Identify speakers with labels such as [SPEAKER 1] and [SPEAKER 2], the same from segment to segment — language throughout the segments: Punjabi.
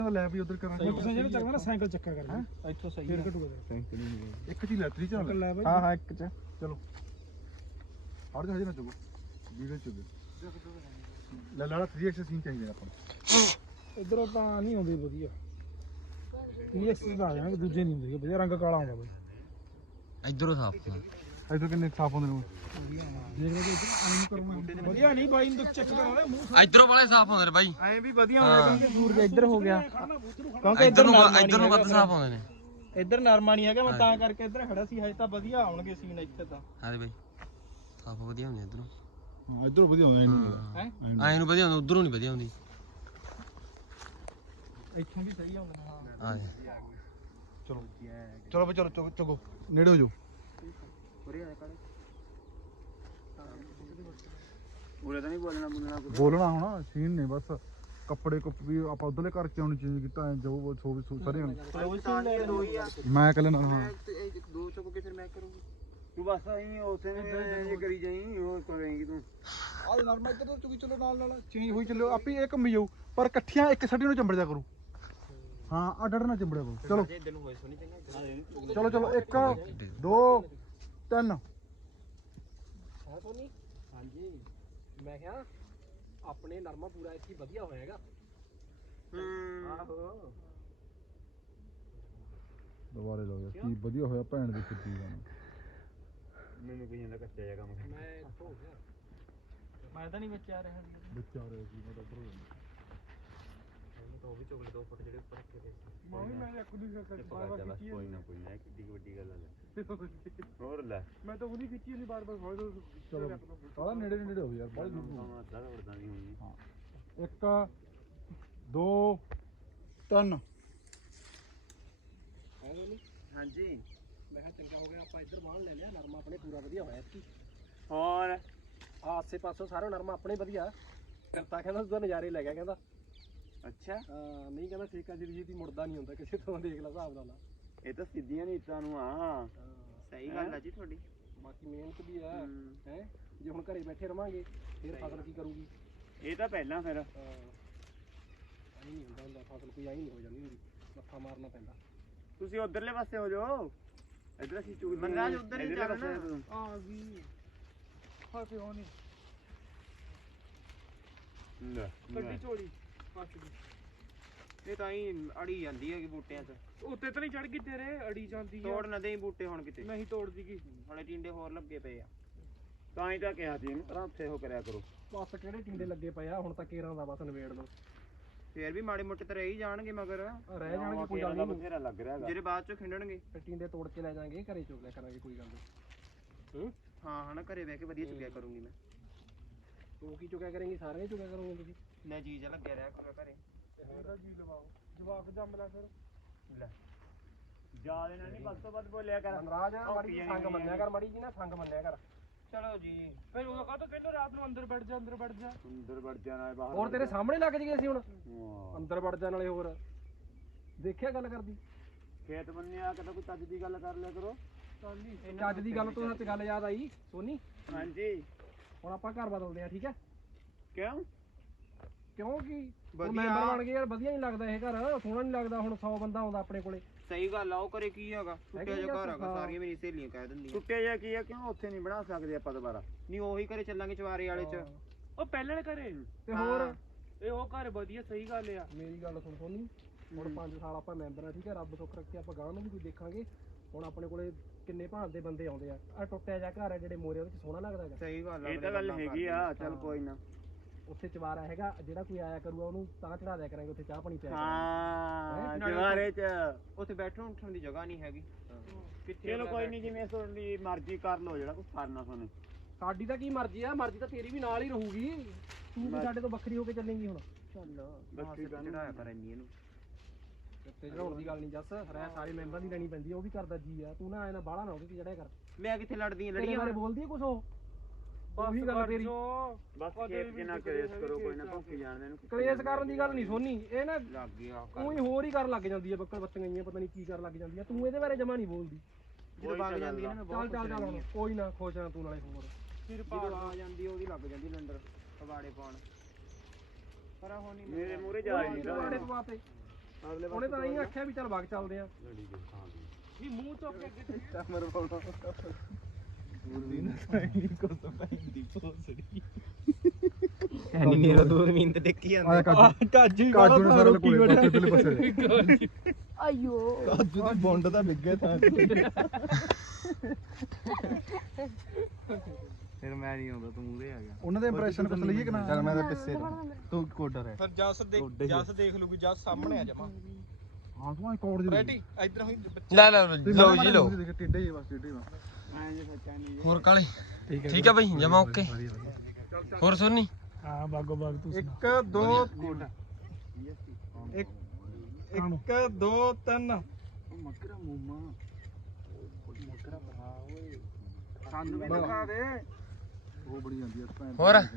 [SPEAKER 1] ਲੈ ਵੀ ਉਧਰ ਕਰਾਂਗੇ
[SPEAKER 2] ਤੁਸੀਂ ਜਿਹੜਾ ਚੱਲਦਾ ਨਾ ਸਾਈਕਲ ਚੱਕਾ ਕਰ
[SPEAKER 3] ਇੱਥੋਂ ਸਹੀ
[SPEAKER 2] ਫੇਰ ਘਟੂਗਾ
[SPEAKER 1] ਸਾਈਕਲ ਨਹੀਂ ਇੱਕ ਚੀ ਲੈ ਤਰੀ ਚੱਲ
[SPEAKER 2] ਲੈ ਬਾਈ
[SPEAKER 3] ਹਾਂ ਇੱਕ ਚ
[SPEAKER 1] ਚਲੋ ਹਟ ਜਾ ਹਜੇ ਨਾ ਚੁਗੋ ਵੀਡੀਓ ਚੁਗੋ ਲੈ ਲਾ 3x ਸੀਨ ਚਾਹੀਦੇ ਆਪਾਂ
[SPEAKER 2] ਇਧਰੋਂ ਤਾਂ ਨਹੀਂ ਆਉਂਦੀ ਵਧੀਆ ਇਹ ਐਕਸਸ ਆ ਜਾਣਾ ਦੂਜੇ ਨਹੀਂ ਹੁੰਦੇ ਵਧੀਆ ਰੰਗ ਕਾਲਾ ਆਉਂਦਾ ਬਾਈ
[SPEAKER 3] ਇਧਰੋਂ ਸਾਫ
[SPEAKER 1] ਇਧਰ ਕਿੰਨੇ ਸਾਫ ਹੁੰਦੇ ਨੇ
[SPEAKER 2] ਦੇਖ ਲੈ ਇਧਰ ਆਈ ਕਰਨਾ ਵਧੀਆ ਨਹੀਂ ਬਾਈ ਨੂੰ ਚੈੱਕ ਕਰਾਉਣਾ ਮੂੰਹ
[SPEAKER 3] ਇਧਰੋਂ ਵਾਲੇ ਸਾਫ ਹੁੰਦੇ ਨੇ ਬਾਈ
[SPEAKER 1] ਐਂ ਵੀ ਵਧੀਆ ਹੁੰਦਾ ਕਿਉਂਕਿ
[SPEAKER 3] ਸੂਰਜ ਇੱਧਰ ਹੋ ਗਿਆ
[SPEAKER 2] ਕਿਉਂਕਿ
[SPEAKER 3] ਇਧਰ ਨੂੰ ਵੱਧ ਸਾਫ ਹੁੰਦੇ ਨੇ
[SPEAKER 2] ਇੱਧਰ ਨਰਮਾ ਨਹੀਂ ਹੈਗਾ ਮੈਂ ਤਾਂ ਕਰਕੇ ਇੱਧਰ ਖੜਾ ਸੀ ਹਜੇ ਤਾਂ ਵਧੀਆ ਆਉਣਗੇ ਸੀਨ ਇੱਥੇ ਤਾਂ
[SPEAKER 3] ਹਾਂ ਬਾਈ ਸਾਫ ਵਧੀਆ ਹੁੰਦੇ ਇਧਰੋਂ
[SPEAKER 1] ਹਾਂ ਇਧਰ ਵਧੀਆ ਹੁੰਦਾ ਇਹਨੂੰ
[SPEAKER 2] ਹੈ
[SPEAKER 3] ਐਂ ਨੂੰ ਵਧੀਆ ਹੁੰਦਾ ਉਧਰੋਂ ਨਹੀਂ ਵਧੀਆ ਹੁੰਦੀ
[SPEAKER 2] ਇੱਥੋਂ ਵੀ ਸਹੀ ਆਉਂਦੇ ਨੇ ਹਾਂ
[SPEAKER 1] ਚਲੋ ਚਲੋ ਬਈ ਚਲੋ ਚੁਗੋ ਨੇੜੇ ਹੋ ਜਾਓ
[SPEAKER 2] ਉਰੇ ਆ ਕਾਲੇ
[SPEAKER 3] ਉਰੇ ਤਾਂ ਨਹੀਂ ਬੋਲਣਾ
[SPEAKER 1] ਬੋਲਣਾ ਹੁਣ ਸੀਨ ਨੇ ਬਸ ਕੱਪੜੇ ਕੁੱਪ ਵੀ ਆਪਾਂ ਉਧਰਲੇ ਘਰ ਚ ਹੁਣ ਚੇਂਜ ਕੀਤਾ ਐ ਜੋ ਸੋ ਵੀ ਸਾਰੇ ਮੈਂ ਕੱਲੇ ਨਾਲ ਹਾਂ
[SPEAKER 3] ਦੋ ਚੁੱਕ ਕੇ ਫਿਰ ਮੈਂ ਕਰੂੰਗੀ ਤੂੰ ਬਸ ਆਈ ਉਸੇ ਨੇ ਇਹ ਕਰੀ ਜਾਈ ਹੋਰ ਕਰੇਂਗੀ ਤੂੰ
[SPEAKER 1] ਆਹ ਨਾਲ ਮੈਂ ਇੱਧਰ ਚੁਗੀ ਚਲੋ ਨਾਲ ਚੇਂਜ ਹੋਈ ਚੱਲਿਓ ਆਪੇ ਇਹ ਕੰਮ ਜਾਊ ਪਰ ਇਕੱਠੀਆਂ ਇੱਕ ਸੱਡੀ ਨੂੰ ਚੰਬੜ ਜਾ ਕਰੂ ਹਾਂ ਅੱਡ ਨਾ ਚੰਬੜਿਆ ਕਰੋ ਚਲੋ ਚਲੋ ਚਲੋ 1 2 3
[SPEAKER 2] ਹਾਂ ਸੋਨੀ ਹਾਂਜੀ ਮੈਂ ਕਿਹਾ ਆਪਣੇ ਨਰਮਾ ਪੂਰਾ ਇੱਥੇ ਵਧੀਆ ਹੋਇਆਗਾ ਆਹੋ
[SPEAKER 1] ਦੁਬਾਰੇ ਲਓ ਯਾਰ ਕੀ ਵਧੀਆ ਹੋਇਆ ਭੈਣ ਦੇ ਸਿੱਧੀ ਗਾਣਾ
[SPEAKER 3] ਮੈਨੂੰ ਕਹੀ ਜਾਂਦਾ ਕੱਚਾ ਜਿਹਾ ਕੰਮ
[SPEAKER 2] ਮੈਂ ਹੋ ਗਿਆ ਮੈਂ ਤਾਂ ਨਹੀਂ ਬੱਚਾ ਰਿਹਾ
[SPEAKER 1] ਬੱਚਾ ਰਿਹਾ ਸੀ ਮੈਂ ਤਾਂ ਉੱਪਰ
[SPEAKER 3] ਤਾਂ ਉਹ ਵੀ ਚੋਕਲੇਟ 2 ਫੁੱਟ ਜਿਹੜੇ ਉੱਪਰ ਰੱਖੇ ਹੋਏ ਸੀ
[SPEAKER 2] ਮੈਂ ਵੀ ਮੈਂ ਇੱਕ ਦੂਜੇ ਕਰਕੇ ਬਾਰ-ਬਾਰ ਖਿੱਚੀ
[SPEAKER 3] ਕੋਈ ਨਾ ਕਿੱਡੀ ਵੱਡੀ ਗੱਲ ਆ ਹੋਰ ਲੈ
[SPEAKER 2] ਮੈਂ ਤਾਂ ਉਹਦੀ ਖਿੱਚੀ ਨਹੀਂ ਬਾਰ-ਬਾਰ ਹੋਏ
[SPEAKER 1] ਚਲੋ ਸਾਲਾ ਨੇੜੇ ਨੇੜੇ ਹੋ ਯਾਰ ਬੜੀ ਦੂਰ
[SPEAKER 3] ਸਾਰਾ ਵੜਦਾ ਨਹੀਂ ਹੋਣੀ
[SPEAKER 1] ਹਾਂ 1 2 3
[SPEAKER 3] ਹਾਂਜੀ
[SPEAKER 2] ਮੈਂ ਕਿਹਾ ਚੰਗਾ ਹੋ ਗਿਆ ਆਪਾਂ ਇੱਧਰ ਬਾਹਰ ਲੈ ਲਿਆ ਨਰਮਾ ਆਪਣੇ ਪੂਰਾ ਵਧੀਆ ਹੋਇਆ ਇੱਥੇ
[SPEAKER 3] ਹੋਰ
[SPEAKER 2] ਆਸੇ ਪਾਸੋਂ ਸਾਰਾ ਨਰਮਾ ਆਪਣੇ ਵਧੀਆ ਕਰਤਾ ਕਹਿੰਦਾ ਤੂੰ ਨਜ਼ਾਰੇ ਲੈ ਗਿਆ ਕਹਿੰਦਾ
[SPEAKER 3] ਅੱਛਾ
[SPEAKER 2] ਹਾਂ ਨਹੀਂ ਕਹਿੰਦਾ ਠੇਕਾ ਜਿਹੜੀ ਦੀ ਮੁੜਦਾ ਨਹੀਂ ਹੁੰਦਾ ਕਿਸੇ ਤੋਂ ਦੇਖ ਲੈ ਹਿਸਾਬ ਨਾਲ
[SPEAKER 3] ਇਹ ਤਾਂ ਸਿੱਧੀਆਂ ਨੀਤਾਂ ਨੂੰ ਆ ਸਹੀ ਗੱਲ ਆ ਜੀ ਤੁਹਾਡੀ
[SPEAKER 2] ਬਾਕੀ ਮਿਹਨਤ ਵੀ ਆ ਹੈ ਜੇ ਹੁਣ ਘਰੇ ਬੈਠੇ ਰਵਾਂਗੇ ਫਿਰ ਫਸਲ ਕੀ ਕਰੂਗੀ
[SPEAKER 3] ਇਹ ਤਾਂ ਪਹਿਲਾਂ ਫਿਰ
[SPEAKER 2] ਆਈ ਨਹੀਂ ਹੁੰਦਾ ਫਸਲ ਕੋਈ ਆਈ ਨਹੀਂ ਹੋ ਜਾਂਦੀ ਹੁੰਦੀ ਮੱਥਾ ਮਾਰਨਾ ਪੈਂਦਾ
[SPEAKER 3] ਤੁਸੀਂ ਉਧਰਲੇ ਪਾਸੇ ਹੋ ਜਾਓ ਇਧਰ ਅਸੀਂ ਚੂੜ ਮਨਰਾਜ ਉਧਰ ਹੀ ਚੱਲਣਾ
[SPEAKER 2] ਆ ਗਈ ਫਸੇ ਹੋਣੀ
[SPEAKER 3] ਲੈ
[SPEAKER 2] ਗੱਡੀ ਝੋਲੀ ਫਸ ਗਈ
[SPEAKER 3] ਇਹ ਤਾਂ ਹੀ ਅੜੀ ਜਾਂਦੀ ਹੈਗੀ ਬੂਟਿਆਂ 'ਚ
[SPEAKER 2] ਉੱਤੇ ਤਾਂ ਨਹੀਂ ਚੜ ਗਈ ਤੇਰੇ ਅੜੀ ਜਾਂਦੀ
[SPEAKER 3] ਤੋੜ ਨਾ ਦੇਈ ਬੂਟੇ ਹੁਣ ਕਿਤੇ
[SPEAKER 2] ਨਹੀਂ ਤੋੜਦੀ ਕੀ
[SPEAKER 3] ਹਲੇ ਟਿੰਡੇ ਹੋਰ ਲੱਗੇ ਪਏ ਆ ਤਾਂ ਹੀ ਤਾਂ ਕਿਹਾ ਸੀ ਇਹਨੂੰ ਤਰਾ ਉੱਥੇ ਉਹ ਕਰਿਆ ਕਰੋ
[SPEAKER 2] ਬਸ ਕਿਹੜੇ ਟਿੰਡੇ ਲੱਗੇ ਪਏ ਆ ਹੁਣ ਤਾਂ ਕੇਰਾਂ ਦਾ ਬਸ ਨਵੇੜ ਦੋ
[SPEAKER 3] ਫੇਰ ਵੀ ਮਾੜੇ ਮੋਟੇ ਤਾਂ ਰਹਿ ਹੀ ਜਾਣਗੇ ਮਗਰ
[SPEAKER 2] ਰਹਿ ਜਾਣਗੇ ਕੋਈ ਗੱਲ ਨਹੀਂ
[SPEAKER 3] ਬਥੇਰਾ ਲੱਗ ਰਿਹਾ ਜਿਹੜੇ ਬਾਅਦ 'ਚ ਖਿੰਡਣਗੇ
[SPEAKER 2] ਟਿੰਡੇ ਤੋੜ ਕੇ ਲੈ ਜਾਾਂਗੇ ਘਰੇ ਚੁਗ ਲਿਆ ਕਰਾਂਗੇ ਕੋਈ ਗੱਲ ਨਹੀਂ
[SPEAKER 3] ਹਾਂ ਹਨਾ ਘਰੇ ਬਹਿ ਕੇ ਵਧੀਆ ਚੁਗਿਆ ਕਰੂੰਗੀ ਮੈਂ
[SPEAKER 2] ਤੂੰ ਕੀ ਚੁਗਿਆ ਕਰੇਂਗੀ ਸਾਰੇ ਚੁਗਿਆ ਕਰੋਗੇ ਤੁਸੀਂ
[SPEAKER 3] ਮੈਂ ਜੀ ਜਾ ਲੱਗਿਆ ਰਿਹਾ ਕਰੂੰਗਾ ਘਰੇ
[SPEAKER 2] ਇਹਦਾ ਜੀ ਲਵਾਓ ਜਵਾਕ ਜੰਮ ਲੈ ਫਿਰ
[SPEAKER 3] ਲੈ ਜਾ ਦੇਣਾ ਨਹੀਂ ਵੱਧ ਤੋਂ ਵੱਧ ਬੋਲਿਆ ਕਰ
[SPEAKER 2] ਨਰਾਜ ਮਾੜੀ ਜੀ ਸੰਗ ਮੰਨਿਆ ਕਰ ਮਾੜੀ ਜੀ ਨਾ ਸੰਗ ਮੰਨਿਆ ਕਰ
[SPEAKER 3] ਚਲੋ ਜੀ
[SPEAKER 2] ਫਿਰ ਉਹ ਕਹਤਾ ਕਹਿੰਦਾ ਰਾਤ ਨੂੰ ਅੰਦਰ ਵੜ ਜਾ ਅੰਦਰ ਵੜ ਜਾ
[SPEAKER 3] ਅੰਦਰ ਵੜ ਜਾਣਾ ਬਾਹਰ
[SPEAKER 2] ਹੋਰ ਤੇਰੇ ਸਾਹਮਣੇ ਲੱਗ ਜੀਏ ਅਸੀਂ ਹੁਣ
[SPEAKER 3] ਹਾਂ
[SPEAKER 2] ਅੰਦਰ ਵੜ ਜਾਣ ਵਾਲੇ ਹੋਰ ਦੇਖਿਆ ਗੱਲ ਕਰਦੀ
[SPEAKER 3] ਖੇਤ ਬੰਨਿਆ ਕਿਤੇ ਕੋਈ ਚੱਜ ਦੀ ਗੱਲ ਕਰ ਲਿਆ ਕਰੋ
[SPEAKER 2] ਚੱਜ ਦੀ ਗੱਲ ਤੋਂ ਤੇ ਗੱਲ ਯਾਦ ਆਈ ਸੋਨੀ
[SPEAKER 3] ਹਾਂਜੀ
[SPEAKER 2] ਹੁਣ ਆਪਾਂ ਘਰ ਬਦਲਦੇ ਆ ਠੀਕ ਹੈ
[SPEAKER 3] ਕਿਉਂ
[SPEAKER 2] ਕਿਉਂਕਿ ਮੈਂਬਰ ਬਣ ਗਏ ਯਾਰ ਵਧੀਆ ਨਹੀਂ ਲੱਗਦਾ ਇਹ ਘਰ ਸੋਹਣਾ ਨਹੀਂ ਲੱਗਦਾ ਹੁਣ 100 ਬੰਦਾ ਆਉਂਦਾ ਆਪਣੇ ਕੋਲੇ
[SPEAKER 3] ਸਹੀ ਗੱਲ ਆ ਉਹ ਕਰੇ ਕੀ ਹੈਗਾ ਟੁੱਟਿਆ ਜਿਹਾ ਘਰ ਹੈਗਾ ਸਾਰੀਆਂ ਮੇਰੀ ਸਹੇਲੀਆਂ ਕਹਿ ਦਿੰਦੀਆਂ ਟੁੱਟਿਆ ਜਿਹਾ ਕੀ ਆ ਕਿਉਂ ਉੱਥੇ ਨਹੀਂ ਬਣਾ ਸਕਦੇ ਆਪਾਂ ਦੁਬਾਰਾ ਨਹੀਂ ਉਹੀ ਘਰੇ ਚੱਲਾਂਗੇ ਚਵਾਰੇ ਵਾਲੇ ਚ
[SPEAKER 2] ਉਹ ਪਹਿਲਾਂ ਨੇ ਘਰੇ ਤੇ ਹੋਰ ਇਹ ਉਹ ਘਰ ਵਧੀਆ ਸਹੀ ਗੱਲ ਆ ਮੇਰੀ ਗੱਲ ਸੁਣ ਸੋਨੀ ਹੁਣ 5 ਸਾਲ ਆਪਾਂ ਮੈਂਬਰ ਆ ਠੀਕ ਹੈ ਰੱਬ ਸੁੱਖ ਰੱਖੇ ਆਪਾਂ ਗਾਂ ਨੂੰ ਵੀ ਕੋਈ ਦੇਖਾਂਗੇ ਹੁਣ ਆਪਣੇ ਕੋਲੇ ਕਿੰਨੇ ਭਾਂਤ ਦੇ ਬੰਦੇ ਆਉਂਦੇ ਆ ਟੁੱਟਿਆ ਜਿਹਾ ਘਰ ਆ ਜਿਹੜੇ ਮੋਰੇ ਉਹਦੇ ਚ ਸੋਹਣਾ ਲੱਗਦਾ ਹੈਗਾ
[SPEAKER 3] ਸਹੀ ਗੱਲ ਆ ਇਹ ਤਾਂ ਗੱਲ ਹੈਗੀ ਆ ਚੱਲ ਕੋਈ ਨਾ
[SPEAKER 2] ਉੱਥੇ ਚਵਾਰਾ ਹੈਗਾ ਜਿਹੜਾ ਕੋਈ ਆਇਆ ਕਰੂਗਾ ਉਹਨੂੰ ਤਾਂ ਚੜਾ ਦਿਆ ਕਰਾਂਗੇ ਉੱਥੇ ਚਾਹ ਪਾਣੀ ਪਿਆ
[SPEAKER 3] ਹਾਂ ਚਵਾਰੇ ਚ ਉੱਥੇ ਬੈਠਣ ਉੱਠਣ ਦੀ ਜਗ੍ਹਾ ਨਹੀਂ ਹੈਗੀ ਕਿੱਥੇ ਚਲੋ ਕੋਈ ਨਹੀਂ ਜਿਵੇਂ ਤੁਹਾਡੀ ਮਰਜ਼ੀ ਕਰ ਲਓ ਜਿਹੜਾ ਕੁਝ ਕਰਨਾ ਤੁਹਾਨੂੰ
[SPEAKER 2] ਸਾਡੀ ਤਾਂ ਕੀ ਮਰਜ਼ੀ ਆ ਮਰਜ਼ੀ ਤਾਂ ਤੇਰੀ ਵੀ ਨਾਲ ਹੀ ਰਹੂਗੀ ਤੂੰ ਵੀ ਸਾਡੇ ਤੋਂ ਵੱਖਰੀ ਹੋ ਕੇ ਚੱਲੇਂਗੀ ਹੁਣ ਚੱਲ
[SPEAKER 3] ਬੱਤੀ ਚੜਾਇਆ ਕਰ ਇੰਨੀ ਇਹਨੂੰ
[SPEAKER 2] ਤੇ ਚੜਾਉਣ ਦੀ ਗੱਲ ਨਹੀਂ ਜੱਸ ਰਹਿ ਸਾਰੇ ਮੈਂਬਰਾਂ ਦੀ ਲੈਣੀ ਪੈਂਦੀ ਉਹ ਵੀ ਕਰਦਾ ਜੀ ਆ ਤੂੰ ਨਾ ਆਇਆ ਨਾ ਬਾਹਲਾ ਨਾ ਉਹਦੇ ਤੇ ਚੜਿਆ ਕਰ
[SPEAKER 3] ਮੈਂ ਕਿੱਥੇ ਲੜਦੀ ਆ
[SPEAKER 2] ਤੇਰੇ
[SPEAKER 3] ਲੜੀਆਂ
[SPEAKER 2] ਬਾਰੇ ਬੋਲਦੀ ਆ ਕੁਛ ਉਹ ਉਹੀ ਗੱਲ ਤੇਰੀ
[SPEAKER 3] ਬਸ ਖੇਤ ਜਿੰਨਾ ਕਲੇਸ਼ ਕਰੋ ਕੋਈ ਨਾ ਭੁੱਖੀ ਜਾਣਦੇ ਇਹਨੂੰ
[SPEAKER 2] ਕਲੇਸ਼ ਕਰਨ ਦੀ ਗੱਲ ਨਹੀਂ ਸੋਨੀ ਇਹ ਨਾ
[SPEAKER 3] ਲੱਗ ਗਿਆ
[SPEAKER 2] ਤੂੰ ਹੀ ਹੋਰ ਹੀ ਕਰਨ ਲੱਗ ਜਾਂਦੀ ਆ ਬੱਕਲ ਬੱਤੀਆਂ ਗਈਆਂ ਪਤਾ ਨਹੀਂ ਕੀ ਕਰਨ ਲੱਗ ਜਾਂਦੀ ਆ ਤੂੰ ਇਹਦੇ ਬਾਰੇ ਜਮਾ ਨਹੀਂ ਬੋਲਦੀ
[SPEAKER 3] ਜਦੋਂ ਵਗ ਜਾਂਦੀ ਹੈ ਨਾ
[SPEAKER 2] ਚੱਲ ਚੱਲ ਚੱਲ ਹੁਣ ਕੋਈ ਨਾ ਖੁਸ਼ ਆ ਤੂੰ ਨਾਲੇ ਹੋਰ
[SPEAKER 3] ਫਿਰ ਜਦੋਂ ਆ ਜਾਂਦੀ ਉਹਦੀ ਲੱਗ ਜਾਂਦੀ ਲੰਡਰ ਪਵਾੜੇ ਪਾਉਣ ਪਰ ਹੁਣ ਨਹੀਂ ਮੇਰੇ ਮੂਹਰੇ ਜਾ ਨਹੀਂ
[SPEAKER 2] ਪਵਾੜੇ ਪਵਾਤੇ ਉਹਨੇ ਤਾਂ ਹੀ ਆਖਿਆ ਵੀ ਚੱਲ ਵਗ ਚੱਲਦੇ ਆ ਵੀ ਮੂੰਹ ਚੁੱਕ ਕੇ ਅੱਗੇ
[SPEAKER 1] ਕੈਮਰਾ ਪਾਉਣਾ
[SPEAKER 3] ਐਨੀ ਨੀਰੋ ਦੂਰਬੀਨ ਤੇ ਦੇਖੀ ਜਾਂਦਾ
[SPEAKER 1] ਆਇਆ ਕਾਜੂ ਕਾਜੂ ਨੇ ਸਾਰਾ ਕੋਲੇ ਪਾਸੇ ਪਹਿਲੇ ਪਾਸੇ
[SPEAKER 4] ਆਇਓ
[SPEAKER 1] ਕਾਜੂ ਦੀ ਬੌਂਡ ਦਾ ਵਿੱਗੇ ਤਾਂ
[SPEAKER 3] ਫਿਰ ਮੈਂ ਨਹੀਂ ਆਉਂਦਾ ਤੂੰ ਮੂਰੇ ਆ ਗਿਆ
[SPEAKER 1] ਉਹਨਾਂ ਦੇ ਇੰਪ੍ਰੈਸ਼ਨ ਕੁਛ ਲਈਏ ਕਿ ਨਾ ਚੱਲ ਮੈਂ ਤਾਂ ਪਿੱਛੇ ਤੂੰ ਕੋਡਰ ਹੈ
[SPEAKER 2] ਫਿਰ ਜਸ ਦੇਖ ਲੂਗੀ ਜਸ ਸਾਹਮਣੇ ਆ ਜਮਾ
[SPEAKER 1] ਹਾਂ ਤੂੰ ਕੋਡ ਦੀ
[SPEAKER 2] ਰੈਡੀ ਇੱਧਰ ਹੋਈ
[SPEAKER 5] ਲੈ ਲਓ ਜੀ ਲਓ
[SPEAKER 1] ਟਿੱਡੇ ਹੀ ਬਸ ਟਿੱਡੇ ਹੀ ਬਸ
[SPEAKER 5] ਹੋਰ ਕਾਲੇ ਠੀਕ ਹੈ ਬਈ ਜਮਾ ਓਕੇ ਹੋਰ ਸੋਨੀ
[SPEAKER 2] ਹਾਂ ਬਾਗੋ ਬਾਗ ਤੂੰ
[SPEAKER 1] 1 2
[SPEAKER 2] 1 2 3
[SPEAKER 1] ਮੱਕਰਾ ਮੂਮਾ ਮੱਕਰਾ ਭਰਾ ਓਏ ਸਾਨੂੰ ਵੀ ਦਿਖਾ ਦੇ ਉਹ ਬੜੀ ਜਾਂਦੀ ਆ ਭੈਣ
[SPEAKER 5] ਹੋਰ
[SPEAKER 1] ਏ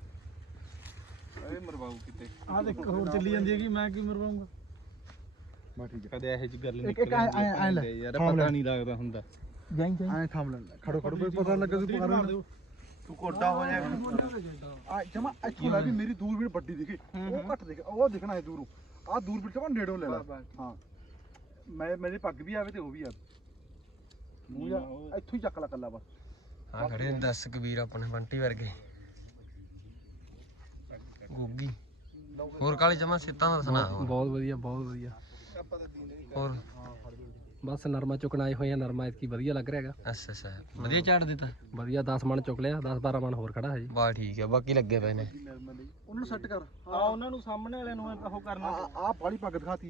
[SPEAKER 1] ਮਰਵਾਉ ਕਿਤੇ
[SPEAKER 2] ਆ ਦੇਖ ਹੋਰ ਚੱਲੀ ਜਾਂਦੀ ਹੈ ਕਿ ਮੈਂ ਕੀ ਮਰਵਾਉਂਗਾ
[SPEAKER 1] ਬਾ ਠੀਕ ਹੈ
[SPEAKER 3] ਕਦੇ ਇਹੋ ਜਿਹੀ ਗੱਲ
[SPEAKER 1] ਇੱਕ ਐ ਲੈ
[SPEAKER 3] ਯਾਰ ਪਤਾ ਨਹੀਂ ਲੱਗਦਾ ਹੁੰਦਾ
[SPEAKER 2] ਜਾਈ ਜਾਈ
[SPEAKER 1] ਐ ਥਾਮ ਲੈ ਖੜੋ ਖੜੋ ਕੋਈ ਪਤਾ ਲੱਗੇ ਤੂੰ ਪਕੜ ਲੈ
[SPEAKER 3] ਤੂੰ ਕੋਡਾ ਹੋ ਜਾਏਗਾ
[SPEAKER 1] ਆ ਜਮਾ ਇੱਥੋਂ ਲੈ ਵੀ ਮੇਰੀ ਦੂਰਬੀਨ ਵੱਡੀ ਦਿਖੇ ਉਹ ਘੱਟ ਦਿਖੇ ਉਹ ਦਿਖਣਾ ਹੈ ਦੂਰੋਂ ਆ ਦੂਰਬੀਨ ਜਮਾ ਨੇੜੋਂ ਲੈ ਲੈ ਹਾਂ ਮੇਰੀ ਪੱਗ ਵੀ ਆਵੇ ਤੇ ਉਹ ਵੀ ਆਵੇ ਮੂੰਹ ਜਾ ਇੱਥੋਂ ਹੀ ਚੱਕ ਲੈ ਕੱਲਾ ਬਸ
[SPEAKER 5] ਆ ਖੜੇ ਨੇ 10 ਕਬੀਰ ਆਪਣੇ ਬੰਟੀ ਵਰਗੇ ਗੁੱਗੀ ਹੋਰ ਕਾਲੇ ਜਮਾ ਸਿੱਤਾਂ ਦਾ ਸੁਣਾ
[SPEAKER 2] ਬਹੁਤ ਵਧੀਆ ਹੋਰ ਬਸ ਨਰਮਾ ਚੁੱਕਣ ਆਏ ਹੋਏ ਆ ਨਰਮਾ ਇਤਕੀ ਵਧੀਆ ਲੱਗ ਰਿਹਾ ਹੈਗਾ
[SPEAKER 5] ਅੱਛਾ ਅੱਛਾ ਵਧੀਆ ਝਾੜ ਦਿੱਤਾ
[SPEAKER 2] ਵਧੀਆ 10 ਮਣ ਚੁੱਕ ਲਿਆ 10 12 ਮਣ ਹੋਰ ਖੜਾ ਹੈ ਜੀ
[SPEAKER 5] ਬਾ ਠੀਕ ਹੈ ਬਾਕੀ ਲੱਗੇ ਪਏ ਨੇ
[SPEAKER 1] ਉਹਨਾਂ ਨੂੰ ਸੈੱਟ ਕਰ
[SPEAKER 2] ਆ ਉਹਨਾਂ ਨੂੰ ਸਾਹਮਣੇ ਵਾਲਿਆਂ ਨੂੰ ਉਹ ਕਰਨਾ
[SPEAKER 1] ਆ ਬਾਲੀ ਪੱਗ ਦਿਖਾਤੀ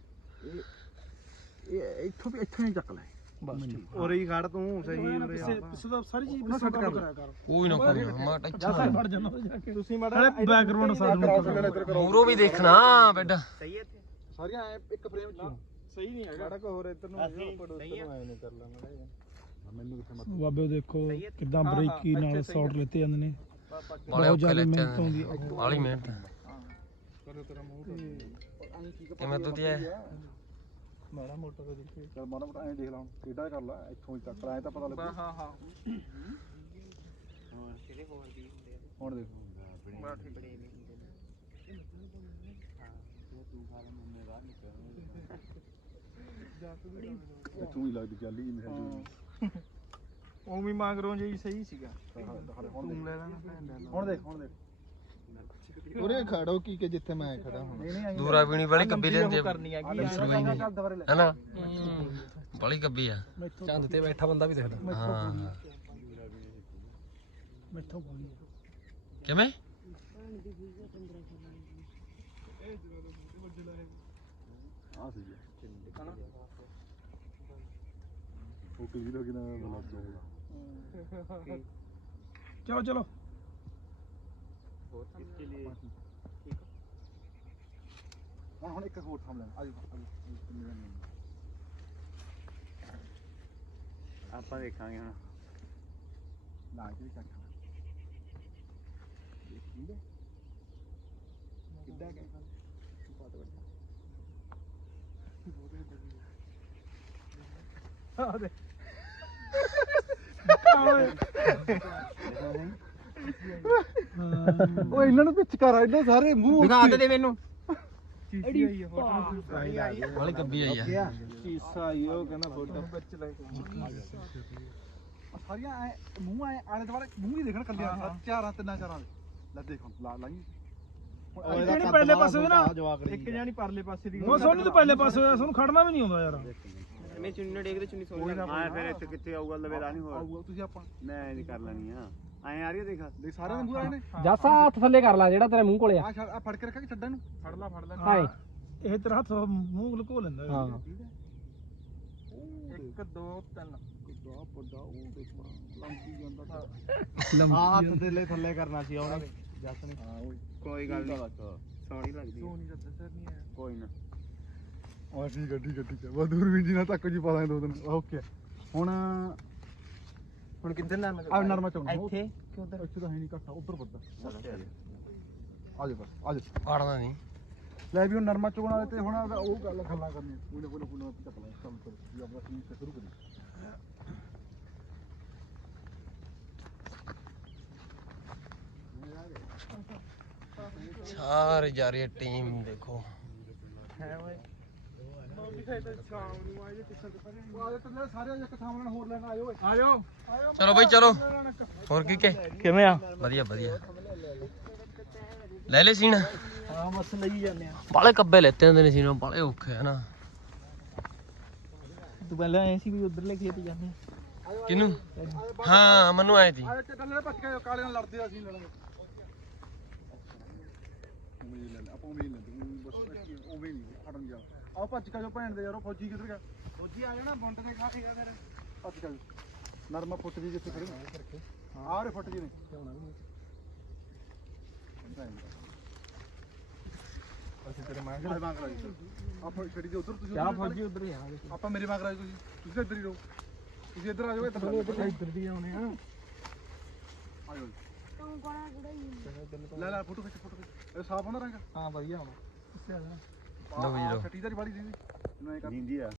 [SPEAKER 1] ਇਹ ਇੱਥੋਂ ਵੀ ਇੱਥੋਂ ਹੀ ਚੱਕ ਲੈ
[SPEAKER 2] ਬਸ ਠੀਕ
[SPEAKER 3] ਉਰੇ ਹੀ ਖੜ ਤੂੰ ਸਹੀ ਉਰੇ ਆ
[SPEAKER 2] ਪਿੱਛੇ ਦਾ ਸਾਰੀ ਚੀਜ਼
[SPEAKER 1] ਉਹਨਾਂ ਸੈੱਟ ਕਰ
[SPEAKER 5] ਕੋਈ ਨਾ ਕੋਈ ਨਾ ਮਾ ਟੱਚਾ
[SPEAKER 2] ਫੜ ਜਾਣਾ ਜਾ ਕੇ ਤੁਸੀਂ ਮਾੜਾ ਬੈਕਗ੍ਰਾਉਂਡ
[SPEAKER 5] ਮੂਰੋਂ ਵੀ ਦੇਖਣਾ ਬੈਡਾ
[SPEAKER 3] ਸਹੀ ਹੈ ਇੱਥੇ
[SPEAKER 1] ਸਾਰੀਆਂ ਐ ਇੱਕ ਫਰੇਮ ਚ
[SPEAKER 2] ਸਹੀ ਨਹੀਂ ਹੈਗਾ
[SPEAKER 3] ਖੜਕ ਹੋਰ ਇੱਧਰ ਨੂੰ ਸਹੀ ਹੈ
[SPEAKER 2] ਮੈਨੂੰ ਕਿੱਥੇ ਮਤ
[SPEAKER 6] ਬਾਬੇ ਦੇਖੋ ਕਿਦਾਂ ਬਰੀਕੀ ਨਾਲ ਸ਼ਾਟ ਲੈਤੇ ਜਾਂਦੇ ਨੇ
[SPEAKER 5] ਬਾਲੇ ਔਖੇ ਲੈਤੇ ਬਾਲੀ ਮਿਹਨਤ ਕਿਵੇਂ ਤੂੰ ਤੇ
[SPEAKER 2] ਮਾੜਾ ਮੋਟਾ ਤਾਂ ਦੇਖੇ
[SPEAKER 1] ਚੱਲ ਮਾੜਾ ਮੋਟਾ ਐਂ ਦੇਖ ਲਾ ਹੁਣ ਕਿੱਡਾ ਕਰ ਲੈ ਇੱਥੋਂ ਹੀ ਚੱਕ ਲੈ ਐ ਤਾਂ ਪਤਾ ਲੱਗੂ
[SPEAKER 2] ਹਾਂ
[SPEAKER 3] ਹੋਰ ਕਿਹੜੇ ਹੋਰ ਵੀ ਹੁੰਦੇ
[SPEAKER 1] ਹੁਣ ਦੇਖ
[SPEAKER 2] ਬੜਾ ਠੀਕ
[SPEAKER 1] ਇੱਥੋਂ ਹੀ ਲੱਗਦੀ ਚੱਲ ਹੀ ਨਹੀਂ
[SPEAKER 2] ਉਹ ਵੀ ਮੰਗ ਰੋ ਜੀ ਸਹੀ ਸੀਗਾ
[SPEAKER 1] ਹੁਣ ਦੇਖ
[SPEAKER 6] ਉਰੇ ਖੜੋ ਕੀ ਕਿ ਜਿੱਥੇ ਮੈਂ ਖੜਾ ਹੁਣ
[SPEAKER 1] ਨਹੀਂ ਨਹੀਂ
[SPEAKER 5] ਦੂਰਾ ਪੀਣੀ ਵਾਲੀ ਕੱਬੀ ਲੈਂਦੇ
[SPEAKER 2] ਕਰਨੀ ਹੈਗੀ
[SPEAKER 1] ਚੱਲ ਦੁਬਾਰੇ ਲੈ
[SPEAKER 5] ਹੈਨਾ ਬਾਲੀ ਕੱਬੀ ਆ
[SPEAKER 2] ਚੰਦ ਤੇ ਬੈਠਾ ਬੰਦਾ ਵੀ ਦਿਖਦਾ
[SPEAKER 5] ਹਾਂ
[SPEAKER 2] ਮੈਥੋਂ ਬੋਲੀ
[SPEAKER 5] ਕਿਵੇਂ
[SPEAKER 1] ਆ ਸਹੀ ਹੈ ਉਹ ਕਿਹਦੀ ਦਾ ਕਿਨਾ ਲੱਗ ਜਾਏਗਾ
[SPEAKER 2] ਚਲੋ
[SPEAKER 3] ਹੋਰ ਕਿਸਕੇ ਲਈ
[SPEAKER 1] ਹੁਣ ਇੱਕ ਹੋਰ ਥਾਮ ਲੈ ਆਜੋ
[SPEAKER 3] ਆਪਾਂ ਦੇਖਾਂਗੇ ਹੁਣ
[SPEAKER 1] ਨਾ ਜੀ ਚੱਕ ਕਿੱਦਾਂ ਕਿ
[SPEAKER 2] ਆ ਦੇ
[SPEAKER 1] ਉਹ ਇਹਨਾਂ ਨੂੰ ਵਿੱਚ ਕਰ ਇਹਨਾਂ ਸਾਰੇ ਮੂੰਹ
[SPEAKER 3] ਦਿਖਾ ਦੇ ਮੈਨੂੰ
[SPEAKER 2] ਚੀਸੀ ਆਈ ਫੋਟੋ
[SPEAKER 5] ਬਾਲੀ ਕੱਬੀ ਆਈ ਆ
[SPEAKER 1] ਕੀਸਾ ਆਈ ਉਹ ਕਹਿੰਦਾ ਫੋਟੋ ਵਿੱਚ ਲੈ ਸਾਰੀਆਂ ਐ ਮੂੰਹ ਐ ਆਲੇ ਦੁਆਲੇ ਮੂੰਹ ਹੀ ਦੇਖਣ ਕੱਲਿਆਂ ਚਾਰਾਂ ਤਿੰਨਾਂ ਚਾਰਾਂ ਦੇ ਲੈ ਦੇਖ ਹੁਣ ਲਾ ਲਾਈ
[SPEAKER 2] ਜਿਹੜੀ ਪਹਿਲੇ ਪਾਸੇ ਦੇ ਨਾ ਇੱਕ ਜਾਨੀ ਪਰਲੇ ਪਾਸੇ ਦੀ ਉਹ ਸੋਨੂੰ ਤੋਂ ਪਹਿਲੇ ਪਾਸੇ ਹੋਇਆ ਸਾਨੂੰ ਖੜਨਾ ਵੀ ਨਹੀਂ ਆਉਂਦਾ ਯਾਰ
[SPEAKER 3] ਮੈਂ ਚੁੰਨੀ ਡੇਗਦੇ ਚੁੰਨੀ ਸੋਣੀ ਹਾਂ ਫਿਰ ਇੱਥੇ ਕਿੱਥੇ ਆਊਗਾ ਲਵੇਲਾ ਨਹੀਂ ਹੋਰ
[SPEAKER 1] ਆਊਗਾ ਤੁਸੀਂ ਆਪਾਂ
[SPEAKER 3] ਮੈਂ ਇਹ ਕਰ ਲੈਣੀ ਆ ਐ ਆ ਰਹੀ ਹੈ ਦੇਖ
[SPEAKER 1] ਦੇਖ ਸਾਰਿਆਂ ਦੇ ਮੂੰਹ ਆਏ ਨੇ
[SPEAKER 2] ਜਾਸਾ ਹੱਥ ਥੱਲੇ ਕਰ ਲੈ ਜਿਹੜਾ ਤੇਰੇ ਮੂੰਹ ਕੋਲੇ ਆ
[SPEAKER 1] ਆ ਫੜ ਕੇ ਰੱਖਾਂ ਕਿ ਛੱਡਾਂ ਨੂੰ ਫੜ ਲੈ
[SPEAKER 2] ਹਾਏ ਇਹ ਤੇਰਾ ਹੱਥ ਮੂੰਹ ਲੁਕੋ ਲੈਂਦਾ ਹਾਂ 1 2 3
[SPEAKER 1] ਕਿੱਡਾ ਵੱਡਾ ਉਹ ਦੇਖਾ ਲੰਕੀ ਜਾਂਦਾ
[SPEAKER 3] ਆ ਹੱਥ ਦੇ ਥੱਲੇ ਕਰਨਾ ਸੀ ਉਹਨੇ
[SPEAKER 1] ਜੱਸ ਨੇ ਹਾਂ ਓਏ
[SPEAKER 3] ਕੋਈ ਗੱਲ ਨਹੀਂ ਸੋਹਣੀ ਲੱਗਦੀ
[SPEAKER 2] ਸੋਨੀ ਦਾ ਸਰ ਨਹੀਂ ਆਇਆ
[SPEAKER 3] ਕੋਈ ਨਾ
[SPEAKER 1] ਆ ਠੀਕ ਹੈ ਬਹੁਤ ਦੂਰਬੀਨ ਜੀ ਨਾਲ ਤੱਕ ਜੀ ਪਾ ਦਾਂ ਦੋ ਦਿਨ ਓਕੇ ਹੁਣ
[SPEAKER 3] ਕਿੱਧਰ ਨਾ
[SPEAKER 1] ਆ ਨਰਮਾ ਚੌਂਕ
[SPEAKER 3] ਇੱਥੇ
[SPEAKER 1] ਕਿ ਉਧਰ ਇੱਥੇ ਤਾਂ ਹੈ ਨਹੀਂ ਘੱਟਾ ਉਧਰ ਵੱਡਾ ਆ ਜਾ ਬਸ ਆ ਜਾ
[SPEAKER 5] ਆੜਨਾ ਨਹੀਂ
[SPEAKER 1] ਲੈ ਵੀ ਹੁਣ ਨਰਮਾ ਚੁਗਣ ਵਾਲੇ ਤੇ ਹੁਣ ਉਹ ਗੱਲ ਗੱਲਾਂ ਕਰਨੀ ਕੋਈ ਨਾ ਚੱਕ ਲੈ ਕੰਮ ਕਰ ਜੀ ਆਪਣਾ ਟੀਮ ਤੇ ਸ਼ੁਰੂ ਕਰੀ
[SPEAKER 5] ਸਾਰੇ ਜਾ ਰਹੀ ਟੀਮ ਦੇਖੋ
[SPEAKER 2] ਹੈ ਓਏ
[SPEAKER 1] ਆਜੋ ਤੇ ਸਾਰੇ ਇੱਕ ਸਾਹਮਣੇ ਹੋਰ ਲੈਣ ਆਇਓ ਆਜੋ
[SPEAKER 5] ਚਲੋ ਬਈ ਚਲੋ ਹੋਰ ਕੀ ਕੇ
[SPEAKER 2] ਕਿਵੇਂ ਆ
[SPEAKER 5] ਵਧੀਆ ਵਧੀਆ ਲੈ ਲੈ ਸੀਨ
[SPEAKER 2] ਹਾਂ ਬਸ ਲਈ ਜਾਂਦੇ ਆ
[SPEAKER 5] ਬਾਲੇ ਕੱਬੇ ਲੈਤੇ ਹੁੰਦੇ ਨੇ ਸੀਨ ਬਾਲੇ ਔਖੇ ਹਨਾ
[SPEAKER 2] ਤੂੰ ਪਹਿਲਾਂ ਐ ਸੀ ਵੀ ਉਧਰਲੇ ਖੇਤ ਜਾਂਦੇ
[SPEAKER 5] ਕਿਨੂੰ ਹਾਂ ਮੈਨੂੰ ਆਏ ਸੀ
[SPEAKER 1] ਆਜੋ ਚੱਲ ਲੈ ਭੱਜ ਕੇ ਕਾਲੇ ਨਾਲ ਲੜਦੇ ਆ ਅਸੀਂ ਲੜਾਂਗੇ ਆਪਾਂ ਉਵੇਂ ਹੀ ਲੈਂਦੇ ਬਸ ਉਵੇਂ ਨਹੀਂ ਹਟਣ ਜਾ ਆਓ ਭੱਜ ਕੇ ਜੋ ਭੈਣ ਦੇ ਯਾਰੋ ਫੌਜੀ ਕਿੱਧਰ ਗਿਆ ਫੌਜੀ ਆ ਜਾਣਾ ਬੁੰਡ ਦੇ ਖਾ ਕੇ ਫਿਰ ਭੱਜ ਕੇ ਨਰਮਾ ਫੁੱਟ ਜੀ ਜਿੱਥੇ ਖੜੇ ਆਹ ਰੇ ਫੁੱਟ ਜੀ ਨੇ ਅਸੀਂ ਤੇਰੇ ਮੰਗ ਰਹੇ ਆਪਾਂ ਛੜੀ ਦੇ ਉਧਰ ਤੁਸੀਂ
[SPEAKER 2] ਕਿਆ ਫੌਜੀ ਉਧਰ ਹੀ ਆ
[SPEAKER 1] ਆਪਾਂ ਮੇਰੇ ਮੰਗ ਰਹੇ ਤੁਸੀਂ ਇੱਧਰ ਹੀ ਰਹੋ ਤੁਸੀਂ ਇੱਧਰ ਆ ਜਾਓ
[SPEAKER 2] ਇੱਧਰ ਦੀ ਆਉਣੇ ਆ
[SPEAKER 1] ਆ ਜਾਓ
[SPEAKER 4] ਤੂੰ ਕੋਣਾ ਕਿਹੜਾ
[SPEAKER 1] ਲੈ ਲੈ ਫੋਟੋ ਖਿੱਚ ਇਹ ਸਾਫ ਹੁੰਦਾ ਰੰਗ
[SPEAKER 2] ਹਾਂ ਵਧੀਆ ਆਉਣਾ
[SPEAKER 5] ਲਓ ਜੀ ਲਓ
[SPEAKER 1] ਛੱਟੀ ਦਾ ਵਾਲੀ ਦੀ ਮੈਂ
[SPEAKER 3] ਜਿੰਦੀ ਆ